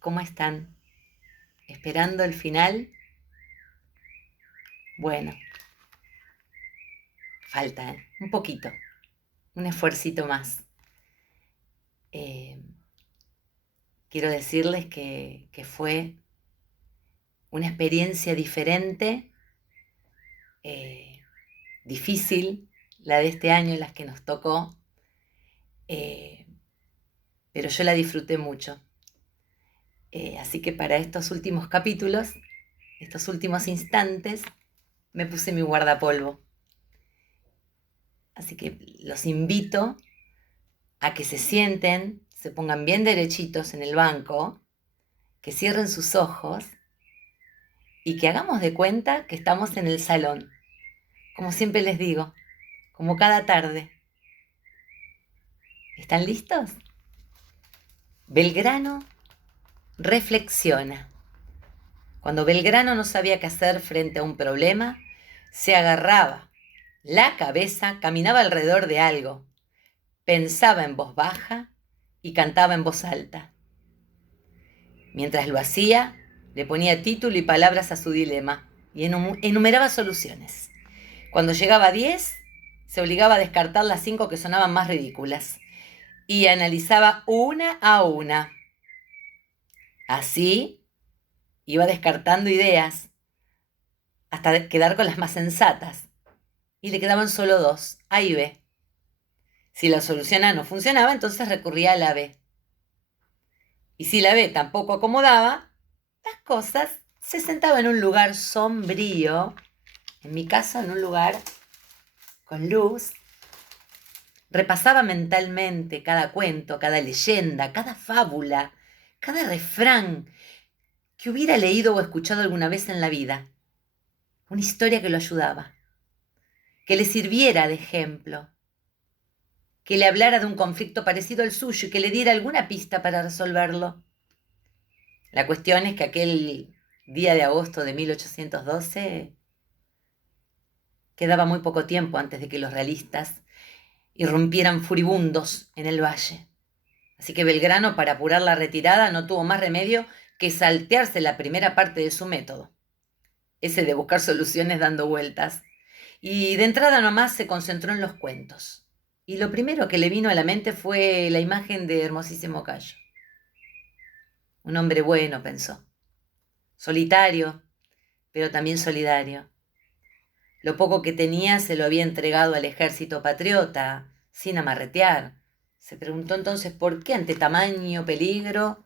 ¿Cómo están? ¿Esperando el final? Bueno, falta, un poquito, un esfuercito más. Eh, Quiero decirles que fue una experiencia diferente, eh, difícil, la de este año, las que nos tocó, eh, pero yo la disfruté mucho. Así que para estos últimos capítulos, estos últimos instantes, me puse mi guardapolvo. Así que los invito a que se sienten, se pongan bien derechitos en el banco, que cierren sus ojos y que hagamos de cuenta que estamos en el salón, como siempre les digo, como cada tarde. ¿Están listos? Belgrano reflexiona. Cuando Belgrano no sabía qué hacer frente a un problema, se agarraba la cabeza, caminaba alrededor de algo, pensaba en voz baja y cantaba en voz alta. Mientras lo hacía, le ponía título y palabras a su dilema y enumeraba soluciones. Cuando llegaba a 10, se obligaba a descartar las 5 que sonaban más ridículas y analizaba una a una. Así iba descartando ideas hasta quedar con las más sensatas. Y le quedaban solo 2, A y B. Si la solución A no funcionaba, entonces recurría a la B. Y si la B tampoco acomodaba, las cosas, se sentaba en un lugar sombrío, en mi caso en un lugar con luz, repasaba mentalmente cada cuento, cada leyenda, cada fábula, cada refrán que hubiera leído o escuchado alguna vez en la vida. Una historia que lo ayudaba, que le sirviera de ejemplo, que le hablara de un conflicto parecido al suyo y que le diera alguna pista para resolverlo. La cuestión es que aquel día de agosto de 1812 quedaba muy poco tiempo antes de que los realistas irrumpieran furibundos en el valle. Así que Belgrano, para apurar la retirada, no tuvo más remedio que saltearse la primera parte de su método, ese de buscar soluciones dando vueltas. Y de entrada nomás se concentró en los cuentos. Y lo primero que le vino a la mente fue la imagen de Hermosísimo Cayo. Un hombre bueno, pensó. Solitario, pero también solidario. Lo poco que tenía se lo había entregado al ejército patriota, sin amarretear. Se preguntó entonces por qué, ante tamaño peligro,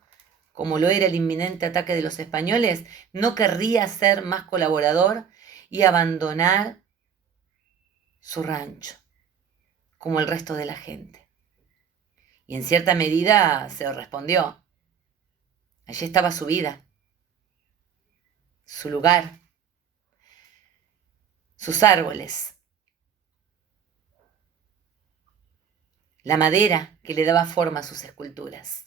como lo era el inminente ataque de los españoles, no querría ser más colaborador y abandonar su rancho, como el resto de la gente. Y en cierta medida se lo respondió. Allí estaba su vida, su lugar, sus árboles, la madera que le daba forma a sus esculturas.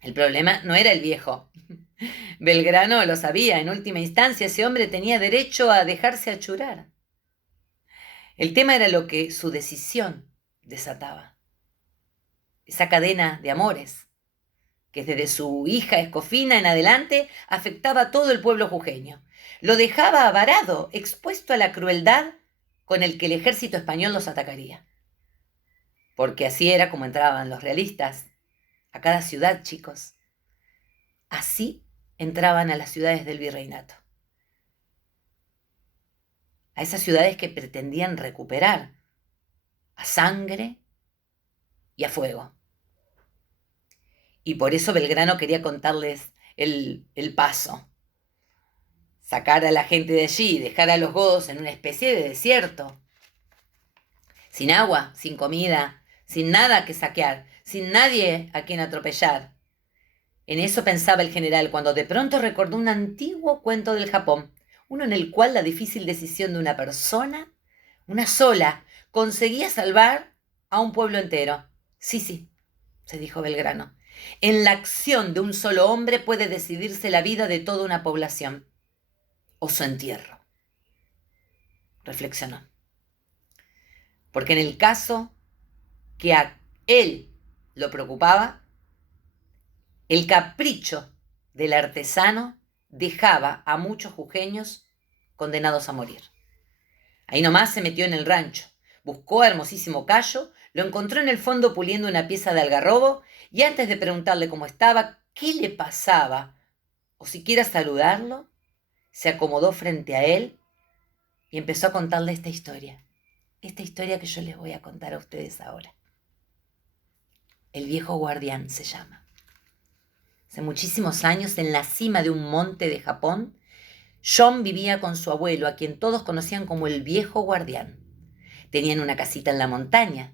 El problema no era el viejo. Belgrano lo sabía, en última instancia ese hombre tenía derecho a dejarse achurar. El tema era lo que su decisión desataba. Esa cadena de amores, que desde su hija Escofina en adelante afectaba a todo el pueblo jujeño. Lo dejaba varado, expuesto a la crueldad con el que el ejército español los atacaría. Porque así era como entraban los realistas, a cada ciudad, chicos. Así entraban a las ciudades del virreinato. A esas ciudades que pretendían recuperar, a sangre y a fuego. Y por eso Belgrano quería contarles el paso. Sacar a la gente de allí y dejar a los godos en una especie de desierto. Sin agua, sin comida, sin nada que saquear, sin nadie a quien atropellar. En eso pensaba el general cuando de pronto recordó un antiguo cuento del Japón, uno en el cual la difícil decisión de una persona, una sola, conseguía salvar a un pueblo entero. Sí, sí, se dijo Belgrano. En la acción de un solo hombre puede decidirse la vida de toda una población. O su entierro. Reflexionó. Porque en el caso que a él lo preocupaba, El capricho del artesano dejaba a muchos jujeños condenados a morir. Ahí nomás se metió en el rancho, buscó a Hermosísimo Cayo, lo encontró en el fondo puliendo una pieza de algarrobo y antes de preguntarle cómo estaba, qué le pasaba o siquiera saludarlo, se acomodó frente a él y empezó a contarle esta historia que yo les voy a contar a ustedes ahora. El viejo guardián se llama. Hace muchísimos años, en la cima de un monte de Japón, John vivía con su abuelo, a quien todos conocían como el viejo guardián. Tenían una casita en la montaña,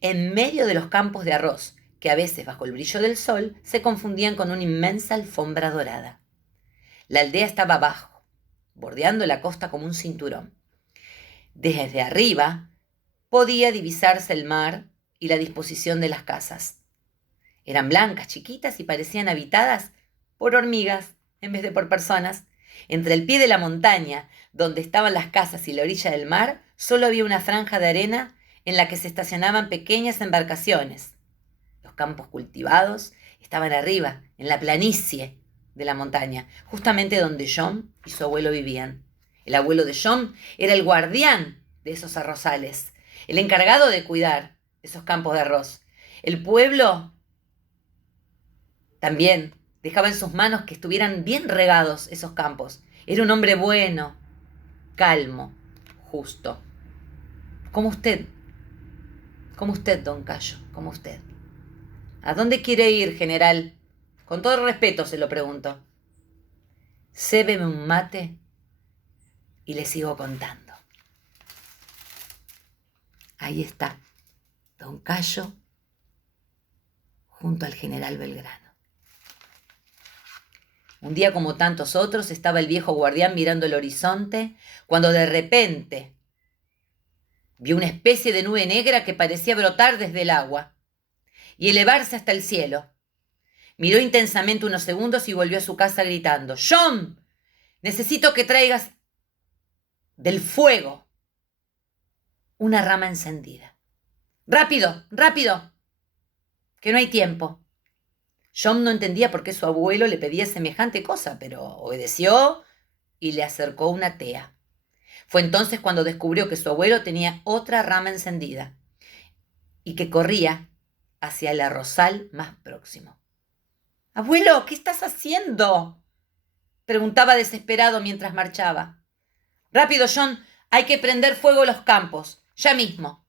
en medio de los campos de arroz, que a veces bajo el brillo del sol se confundían con una inmensa alfombra dorada. La aldea estaba abajo, bordeando la costa como un cinturón. Desde arriba podía divisarse el mar y la disposición de las casas. Eran blancas, chiquitas y parecían habitadas por hormigas en vez de por personas. Entre el pie de la montaña, donde estaban las casas y la orilla del mar, solo había una franja de arena en la que se estacionaban pequeñas embarcaciones. Los campos cultivados estaban arriba, en la planicie de la montaña, justamente donde John y su abuelo vivían. El abuelo de John era el guardián de esos arrozales, el encargado de cuidar esos campos de arroz. El pueblo también dejaba en sus manos que estuvieran bien regados esos campos. Era un hombre bueno, calmo, justo. Como usted, don Cayo, como usted. ¿A dónde quiere ir, general? Con todo respeto se lo pregunto. Cébeme un mate y le sigo contando. Ahí está, don Cayo, junto al general Belgrano. Un día como tantos otros estaba el viejo guardián mirando el horizonte cuando de repente vio una especie de nube negra que parecía brotar desde el agua y elevarse hasta el cielo. Miró intensamente unos segundos y volvió a su casa gritando: «John, necesito que traigas del fuego una rama encendida. ¡Rápido, rápido! Que no hay tiempo». John no entendía por qué su abuelo le pedía semejante cosa, pero obedeció y le acercó una tea. Fue entonces cuando descubrió que su abuelo tenía otra rama encendida y que corría hacia el arrozal más próximo. «Abuelo, ¿qué estás haciendo?», preguntaba desesperado mientras marchaba. «Rápido, John, hay que prender fuego a los campos, ya mismo».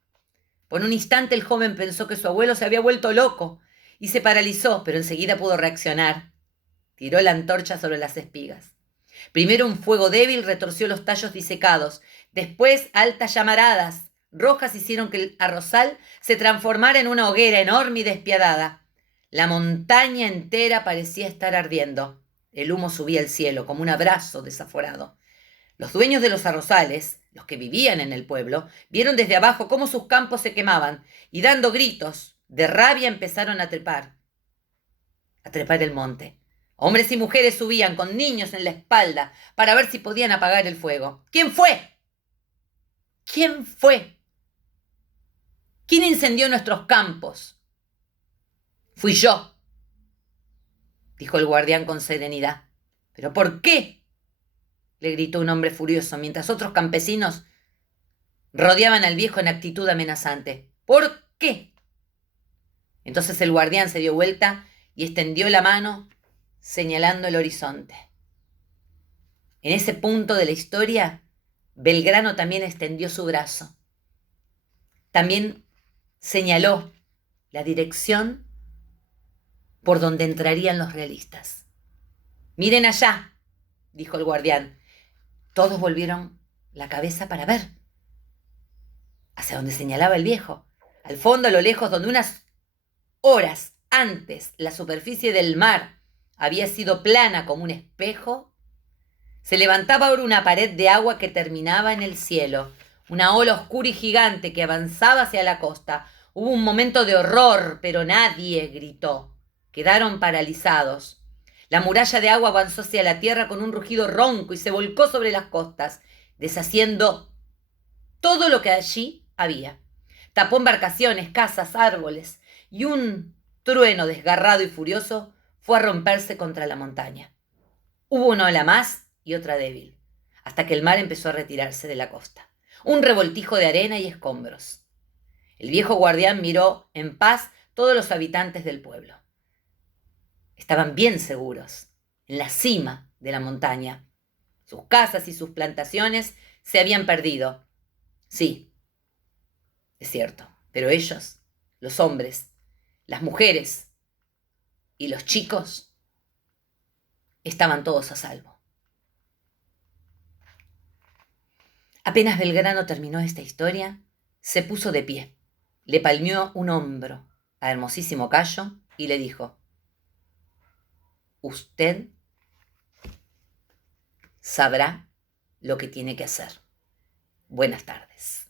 Por un instante el joven pensó que su abuelo se había vuelto loco y se paralizó, pero enseguida pudo reaccionar. Tiró la antorcha sobre las espigas. Primero un fuego débil retorció los tallos disecados. Después altas llamaradas rojas hicieron que el arrozal se transformara en una hoguera enorme y despiadada. La montaña entera parecía estar ardiendo. El humo subía al cielo como un abrazo desaforado. Los dueños de los arrozales, los que vivían en el pueblo, vieron desde abajo cómo sus campos se quemaban y dando gritos de rabia empezaron a trepar el monte. Hombres y mujeres subían con niños en la espalda para ver si podían apagar el fuego. ¿Quién fue? ¿Quién fue? ¿Quién incendió nuestros campos? Fui yo, dijo el guardián con serenidad. ¿Pero por qué?, le gritó un hombre furioso, mientras otros campesinos rodeaban al viejo en actitud amenazante. ¿Por qué? Entonces el guardián se dio vuelta y extendió la mano señalando el horizonte. En ese punto de la historia, Belgrano también extendió su brazo. También señaló la dirección por donde entrarían los realistas. «Miren allá», dijo el guardián. Todos volvieron la cabeza para ver hacia donde señalaba el viejo. Al fondo, a lo lejos, donde unas horas antes la superficie del mar había sido plana como un espejo, se levantaba ahora una pared de agua que terminaba en el cielo, una ola oscura y gigante que avanzaba hacia la costa. Hubo un momento de horror, pero nadie gritó. Quedaron paralizados. La muralla de agua avanzó hacia la tierra con un rugido ronco y se volcó sobre las costas, deshaciendo todo lo que allí había. Tapó embarcaciones, casas, árboles, y un trueno desgarrado y furioso fue a romperse contra la montaña. Hubo una ola más y otra débil, hasta que el mar empezó a retirarse de la costa. Un revoltijo de arena y escombros. El viejo guardián miró en paz todos los habitantes del pueblo. Estaban bien seguros, en la cima de la montaña. Sus casas y sus plantaciones se habían perdido. Sí, es cierto, pero ellos, los hombres, las mujeres y los chicos, estaban todos a salvo. Apenas Belgrano terminó esta historia, se puso de pie, le palmeó un hombro a Hermosísimo Cayo y le dijo: usted sabrá lo que tiene que hacer. Buenas tardes.